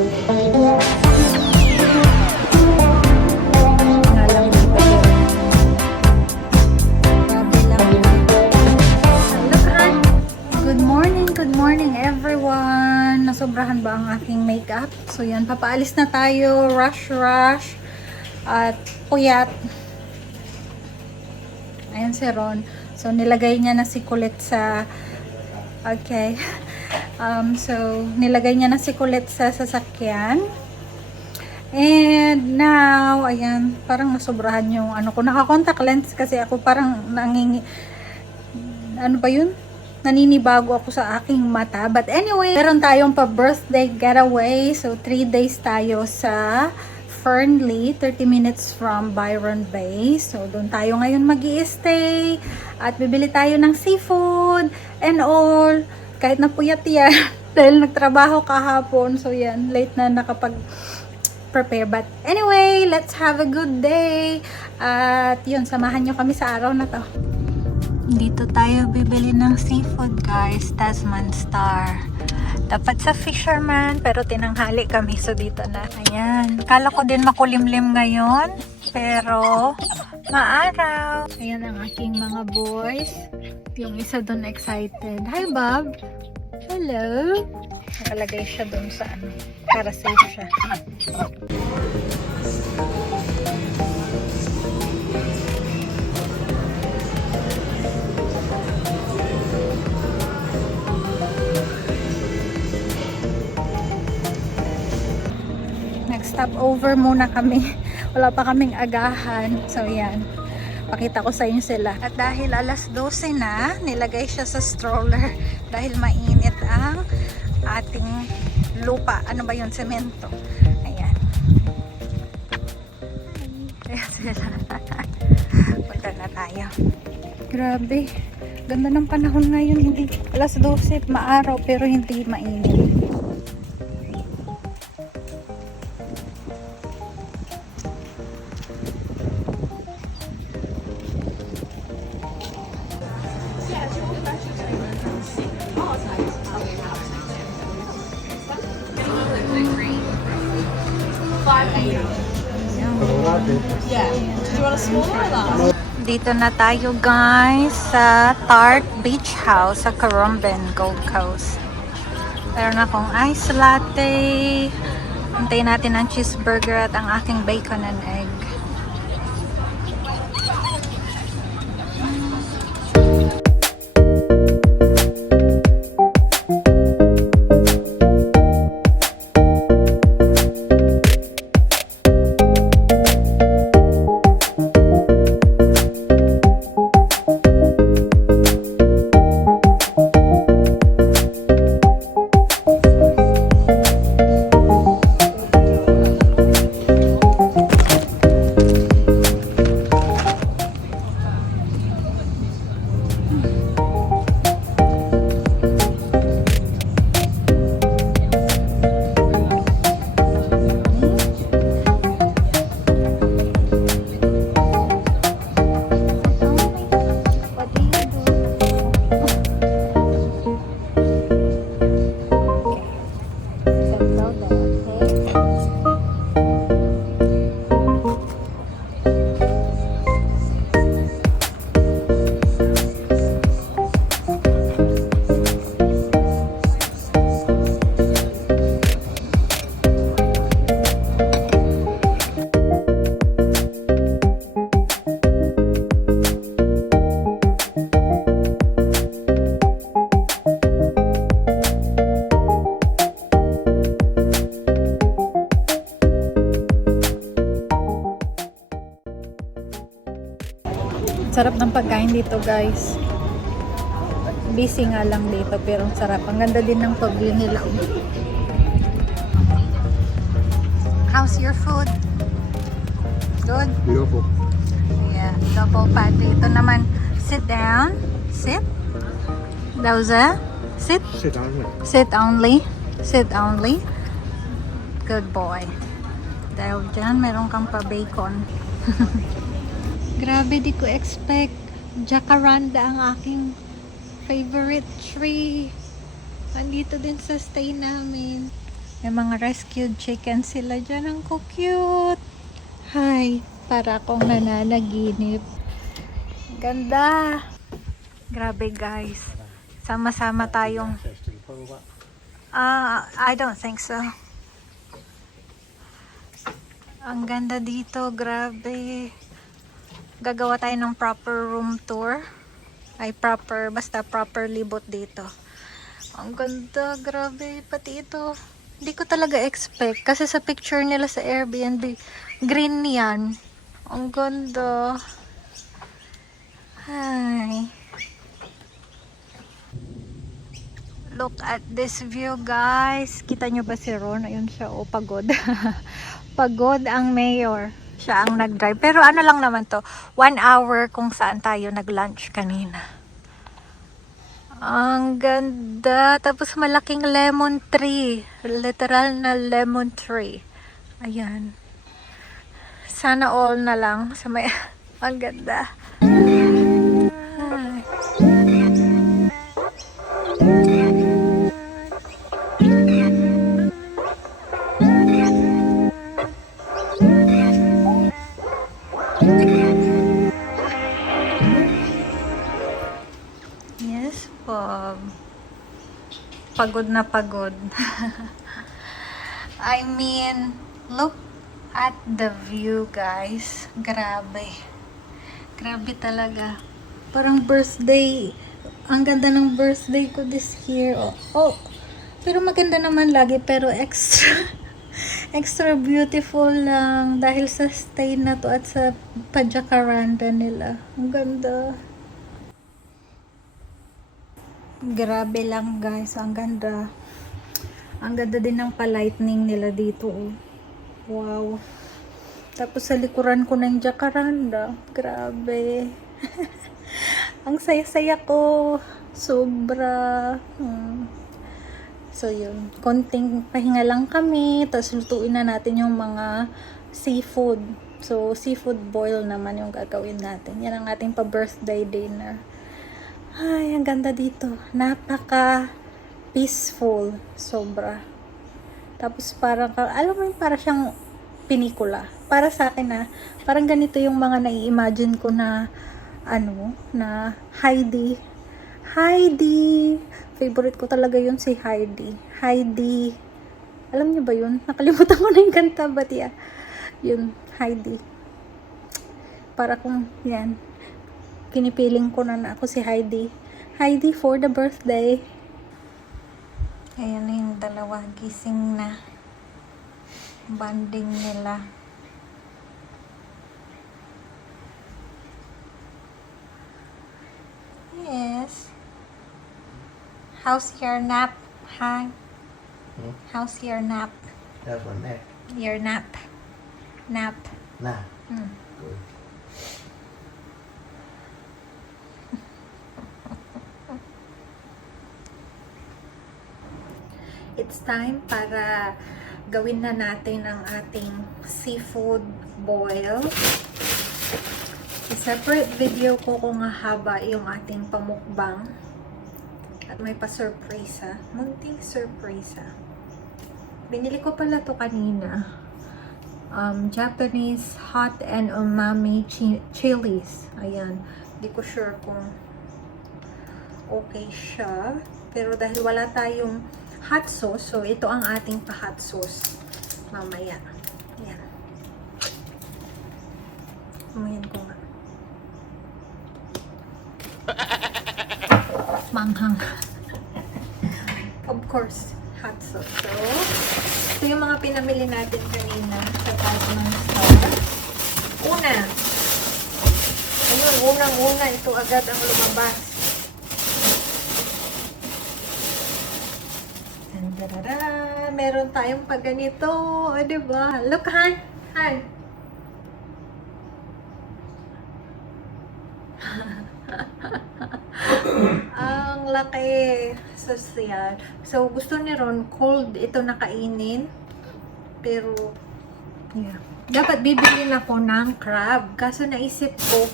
Nga lang dito pero grabe lang. Look at! Good morning everyone! Nasobrahan ba ang aking makeup? So yan, papaalis na tayo. Rush at puyat. Ayan si Ron. So nilagay niya na si Colette sa okay. So nilagay niya na si Colette sa sasakyan. And now, ayan, parang nasobrahan yung ano ko. Naka-contact lens kasi ako parang ano ba yun? Naninibago ako sa aking mata. But anyway, meron tayong pa-birthday getaway. So 3 days tayo sa Fernley, 30 minutes from Byron Bay. So doon tayo ngayon mag-i-stay. At bibili tayo ng seafood and all. Kahit na puyat yan. Dahil nagtrabaho kahapon. So yan, late na nakapag-prepare. But anyway, let's have a good day. At yun, samahan nyo kami sa araw na to. Dito tayo bibili ng seafood guys. Tasman Star. Dapat sa Fisherman, pero tinanghali kami. So dito na. Ayan. Kala ko din makulimlim ngayon. Pero maaraw. Ayan ang aking mga boys. Yung isa doon excited. Hi Bob! Hello! Nakalagay siya doon sa ano. Para safe siya. Nag-stop over muna kami. Wala pa kaming agahan. So yan. Pakita ko sa inyo sila. At dahil alas 12 na, nilagay siya sa stroller dahil mainit ang ating lupa. Ano ba yun? Semento. Ayan. Ayan sila. Punta na tayo. Grabe. Ganda ng panahon ngayon. Hindi, alas 12, maaraw pero hindi mainit. Dito na tayo guys sa Tart Beach House sa Currumbin, Gold Coast. Meron akong ice latte. Hintayin natin ang cheeseburger at ang aking bacon and egg. Sarap ng pagkain dito guys. Busy nga lang dito pero sarap. Ang ganda din ng pag-view nila. How's your food? Good? Beautiful. Yeah, double patty. Ito naman, sit down. Sit. Dauza. Sit. Sit down here. Sit only. Sit only. Good boy. Dahil dyan, meron kang pa-bacon. Grabe, di ko expect. Jacaranda ang aking favorite tree. Andito din sa stay namin. May mga rescued chicken sila dyan. Ang cute. Hi. Para akong nananaginip. Ganda. Grabe guys. Sama-sama tayong... I don't think so. Ang ganda dito. Grabe. Gagawa tayo ng proper room tour. Basta proper libot dito. Ang ganda. Grabe. Pati ito. Hindi ko talaga expect. Kasi sa picture nila sa Airbnb, green yan. Ang ganda. Hi. Look at this view, guys. Kita nyo ba si Ron? Ayun siya. Oh, pagod. Pagod ang mayor. Siya ang nag-drive. Pero ano lang naman to. 1 hour kung saan tayo nag-lunch kanina. Ang ganda. Tapos malaking lemon tree. Literal na lemon tree. Ayan. Sana all na lang. Sa may... Ang ganda. Ay. Yes po. Pagod na pagod. I mean, look at the view, guys. Grabe. Grabe talaga. Parang birthday. Ang ganda ng birthday ko this year. Oh. Pero maganda naman lagi. Pero extra beautiful lang. Dahil sa stay na to at sa pajacaranda nila. Ang ganda. Grabe lang guys, ang ganda. Ang ganda din ng pa-lightning nila dito. Oh. Wow. Tapos sa likuran ko ng jacaranda. Grabe. Ang saya-saya ko. Sobra. So yun. Konting pahinga lang kami. Tapos lutuin na natin yung mga seafood. So seafood boil naman yung gagawin natin. Yan ang ating pa-birthday dinner. Ay, ang ganda dito. Napaka peaceful. Sobra. Tapos parang, alam mo yung parang siyang pinikula. Para sa akin na, parang ganito yung mga nai-imagine ko na, na Heidi. Favorite ko talaga yun si Heidi. Alam niyo ba yun? Nakalimutan ko na yung kanta, but yeah. Yun, Heidi. Para kung, yan. Pinipiling ko na ako si Heidi. Heidi for the birthday. Ayan na yung dalawa. Gising na. Banding nila. Yes. How's your nap? Hi. How's your nap? How's my neck? Your nap. Nap. Nah. Good. It's time para gawin na natin ang ating seafood boil. I-separate video ko kung haba yung ating pamukbang. At may pa-surpresa. Munting surpresa. Binili ko pala to kanina. Japanese hot and umami chilies. Ayan. Hindi ko sure kung okay siya. Pero dahil wala tayong hot sauce, so ito ang ating pa-hot sauce mamaya. Ayan. Ayan ko nga. Manghang. Of course, hot sauce. So, ito yung mga pinamili natin kanina sa Tasman Star. Unang-una, ito agad ang lumabas. Tandara! Meron tayong pag ganito. O, diba? Look, Han! Ang laki. Social. So, gusto ni Ron, cold ito nakainin. Pero, yeah. Dapat bibili na ako ng crab. Kaso naisip ko,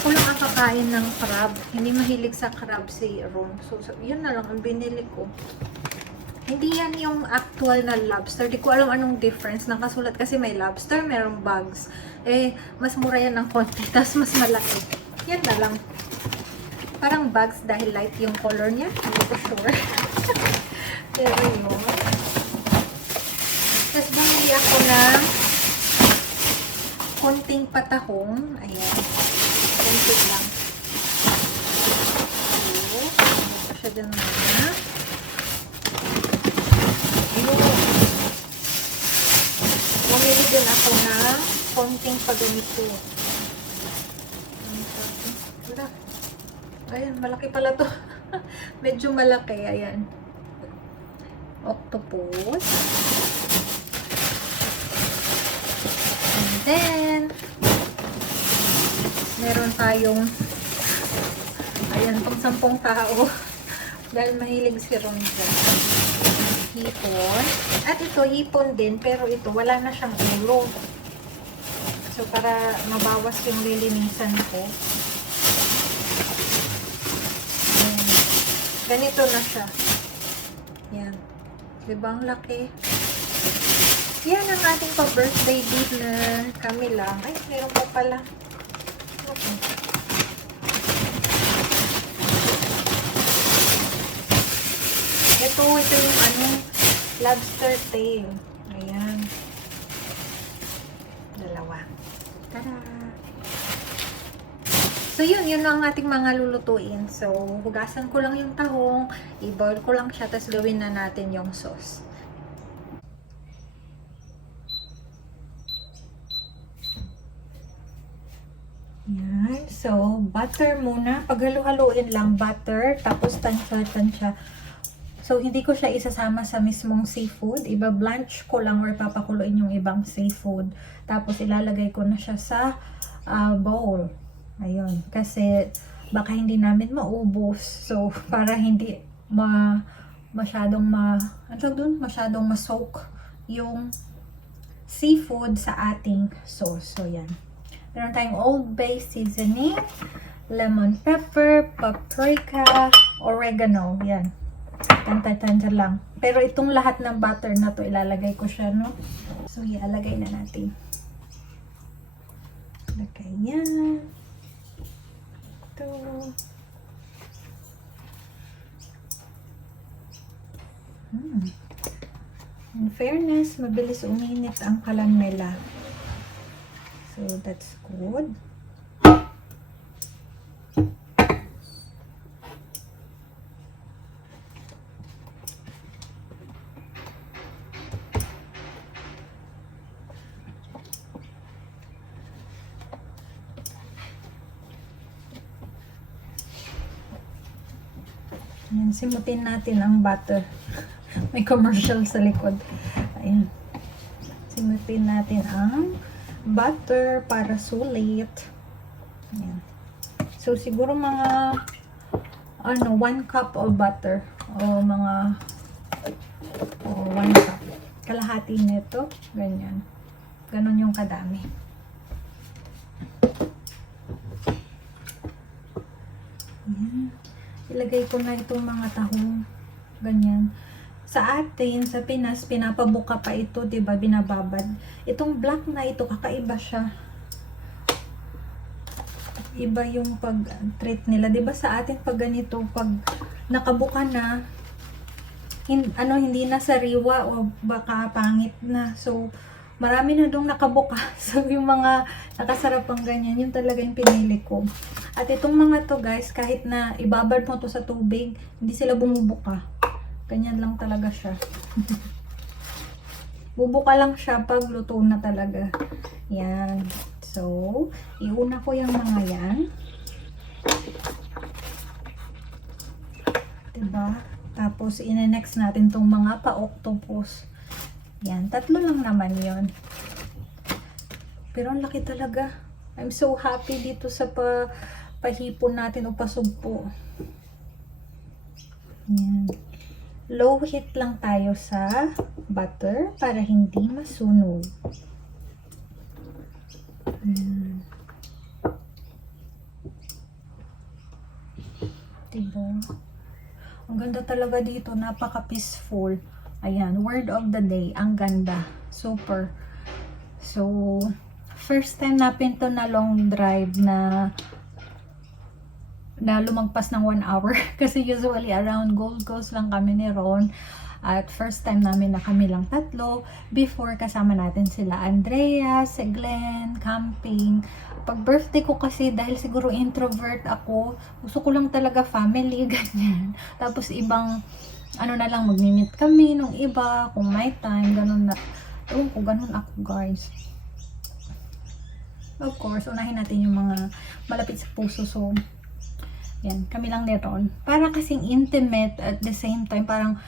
ako lang ang kakain ng crab. Hindi mahilig sa crab si Ron. So, yun na lang ang binili ko. Hindi yan yung actual na lobster. Di ko alam anong difference. Nakasulat kasi may lobster, merong bugs. Eh, mas mura yan ng konti, tapos mas malaki. Yan na lang. Parang bugs dahil light yung color niya. Hindi ko sure. Pero yun. Tapos bumili ako ng konting patahong. Ayan. Konti lang. So, ano siya dyan muna. Bumili din ako ng konting paganito. Wala. Ayan, malaki pala to. Medyo malaki. Ayan. Octopus. And then, meron tayong ayan, pang 10 tao. Dahil mahilig si Ron dyan. Hipon. At ito, hipon din, pero ito, wala na siyang ulo. So, para mabawas yung lilinisan ko. Ayan. Ganito na siya. Yan. Diba ang laki? Yan ang ating pa-birthday dinner. Kami lang. Ay, meron pa pala. Okay. Ito yung ano, lobster tail. Ayan. Dalawa. Tada! So, yun ang ating mga lulutuin. So, hugasan ko lang yung tahong, i-boil ko lang siya, tapos gawin na natin yung sauce. Yan. So, butter muna. Paghalo-haloin lang, butter, tapos tansya-tansya. So, hindi ko siya isasama sa mismong seafood. Iba-blanch ko lang or papakuloyin yung ibang seafood. Tapos, ilalagay ko na siya sa bowl. Ayun. Kasi, baka hindi namin maubos. So, para hindi masyadong masyadong ma-soak yung seafood sa ating sauce. So, yan. Meron tayong Old Bay seasoning, lemon pepper, paprika, oregano. Yan. Tanta-tanta lang. Pero itong lahat ng butter na to, ilalagay ko siya, no? So, ilalagay na natin. Lagay yan. Ito. In fairness, mabilis uminit ang kalan nila. So, that's good. Ayan, simutin natin ang butter. May commercial sa likod. Ayan. Simutin natin ang butter para sulit. Ayan. So, siguro mga 1 cup of butter. O mga 1 cup. Kalahati nito. Ganyan. Ganon yung kadami. Ayan. Ilagay ko na itong mga tahong. Ganyan. Sa atin, sa Pinas, pinapabuka pa ito, diba? Binababad. Itong black na ito, kakaiba siya. Iba yung pag-treat nila. Diba sa atin, pag ganito, pag nakabuka na, hindi na sariwa o baka pangit na. So, marami na dong nakabuka. So, yung mga nakasarap pang ganyan, yun talaga yung pinili ko. At itong mga to guys, kahit na ibabad mo to sa tubig, hindi sila bumubuka. Ganyan lang talaga siya. Bubuka lang siya pag luto na talaga. Yan. So, iuna ko yung mga yan. Diba? Tapos, ine-next natin tong mga pa-octopus. Yan. 3 lang naman yon. Pero ang laki talaga. I'm so happy dito sa pahipon natin o pasugpo. Yan. Low heat lang tayo sa butter para hindi masunog. Yan. Diba? Ang ganda talaga dito. Napaka-peaceful. Ayan, word of the day. Ang ganda. Super. So, first time natin to na long drive na lumagpas ng 1 hour. Kasi usually around Gold Coast lang kami ni Ron. At first time namin na kami lang tatlo. Before, kasama natin sila Andrea, si Glenn, camping. Pag birthday ko kasi, dahil siguro introvert ako, gusto ko lang talaga family, ganyan. Tapos ibang, ano na lang, mag-meet kami nung iba, kung may time, ganun na. Ewan ko, ganun ako guys. Of course, unahin natin yung mga malapit sa puso. So, yan, kami lang ni Ron. Para kasing intimate at the same time, parang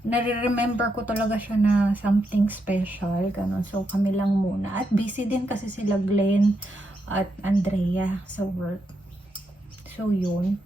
nare-remember ko talaga siya na something special, ganun. So, kami lang muna. At busy din kasi sila Glenn at Andrea sa work. So, yun.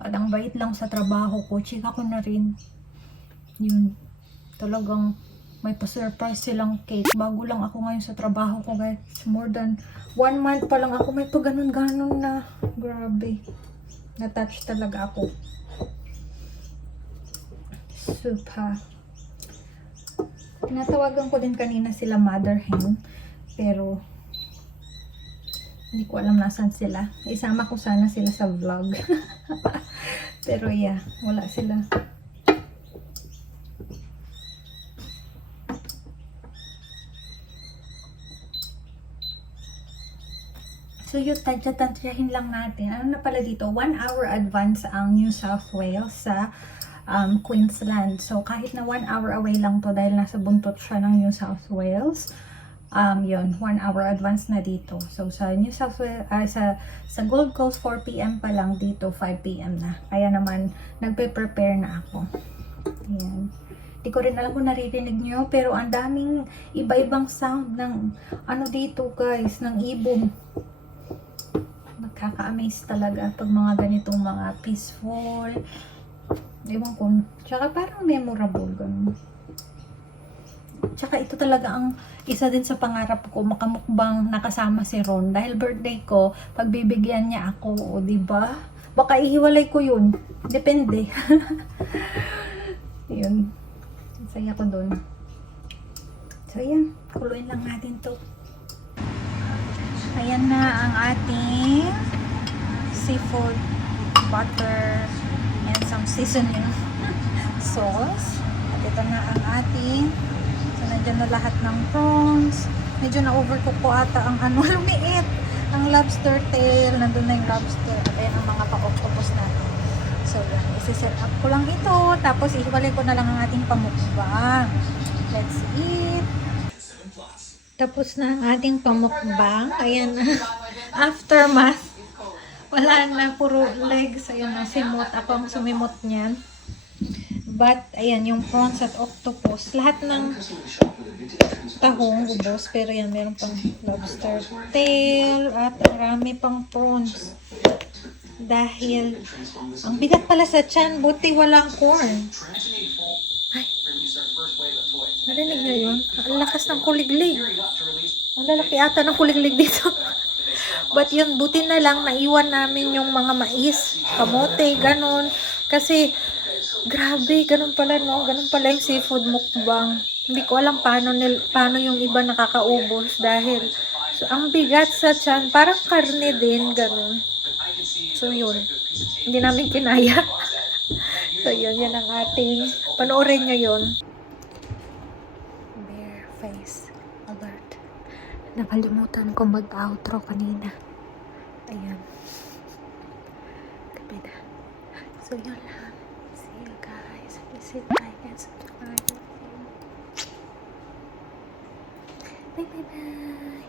At ang bait lang sa trabaho ko, chika ko na rin. Yun. Talagang may pa-surprise silang cake. Bago lang ako ngayon sa trabaho ko, guys. More than 1 month pa lang ako. May pa-ganon-ganon na. Grabe. Na-touch talaga ako. Super. Tinatawagan ko din kanina sila mother hen, pero hindi ko alam nasan sila. Isama ko sana sila sa vlog. Pero yeah, wala sila. So yun, tantyahin lang natin. Ano na pala dito? 1 hour advance ang New South Wales sa Queensland. So, kahit na 1 hour away lang to dahil nasa buntot siya ng New South Wales. Yun, 1 hour advance na dito. So, sa New South Wales, sa Gold Coast, 4 PM pa lang, dito 5 PM na. Kaya naman, nagpe-prepare na ako. Ayan. Di ko rin alam kung naririnig nyo, pero ang daming iba-ibang sound ng, ano dito guys, ng ibon. Nakaka-amaze talaga pag mga ganitong mga peaceful. Ewan ko. Tsaka parang memorable. Ganun. Tsaka ito talaga ang isa din sa pangarap ko, makamukbang nakasama si Ron. Dahil birthday ko, pagbibigyan niya ako, o diba? Baka ihiwalay ko yun. Depende. Yun. Saya ko dun. So yan, kuluin lang natin to. Ayan na ang ating seafood, butter, and some seasoning sauce. At ito na ang ating, so nandiyan na lahat ng prawns. Medyo na-overcook ko ata ang ano, lumiit. Ang lobster tail, nandun na yung lobster. At ayan ang mga pa-octopus natin. So yan, isi-set up ko lang ito. Tapos ihiwalay ko na lang ang ating pamukbang. Let's eat. Tapos na ang ating pamukbang. Ayan na. Aftermath. Wala na, puro legs. Ayan na, simot. Ako ang sumimot niyan. But, ayan, yung prawns at octopus. Lahat ng tahong ubos. Pero yan, meron pang lobster tail. At marami pang prawns. Dahil, ang bigat pala sa tiyan. Buti walang corn. Ay. Narinig na yun? Ang lakas ng kuliglig. Ang lalaki ata ng kuliglig dito. But yun, buti na lang naiwan namin yung mga mais, kamote, ganun. Kasi, grabe, ganun pala, no? Ganun pala yung seafood mukbang. Hindi ko alam paano yung iba nakakaubos dahil so, ang bigat sa tiyan, parang karne din, ganun. So yun, hindi namin kinaya. So yun, yan ang ating, panoorin nyo yun. Bare face alert. Nakalimutan ko mag-outro kanina. Ayan. Gabi na. So yun lang. See you guys. Please like and subscribe. Bye bye bye.